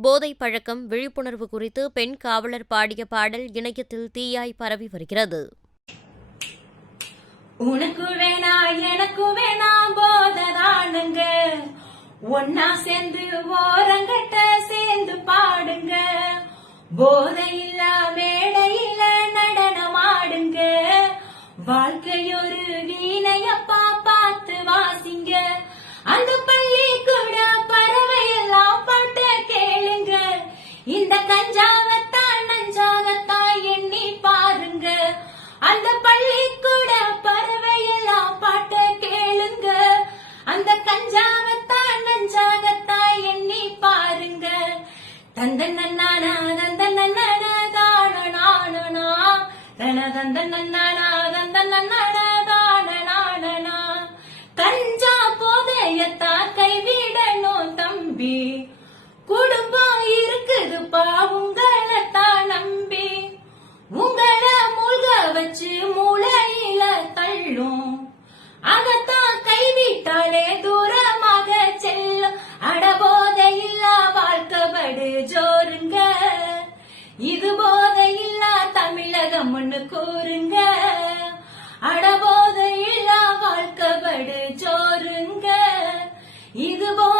போதை பழக்கம் விழிப்புணர்வு குறித்து பெண் காவலர் பாடிய பாடல் இணையத்தில் தீயாய் பரவி வருகிறது. உனக்கு வேணா எனக்கு வேணா போததானுங்க. ஒன்னா சேர்ந்து ஓரங்கட்ட சேர்ந்து பாடுங்க. போதையில்ல மேடையில நடனமாடுங்க. வாழ்க்கையொரு வீணையப்பா இந்த நஞ்சாகத்தான் எண்ணி பாருங்க. அந்த பள்ளி கூட பறவையெல்லாம் பாட்ட கேளுங்க. அந்த கஞ்சாகத்தான் நஞ்சாகத்தான் எண்ணி பாருங்க. தந்த நன்னானா தந்த நன்னானா தான நானனா தன தந்த நன்னானா தந்த நன்னானா அகத்தான் கைவிட்டாலே தூரமாக செல்லும். அடபோதையில்லா வாழ்க்கப்படு ஜோருங்க. இது போதையில்லா தமிழகம் ஒண்ணு கூறுங்க. அடபோதையில்லா வாழ்க்கப்படு ஜோருங்க. இது போதையில்லா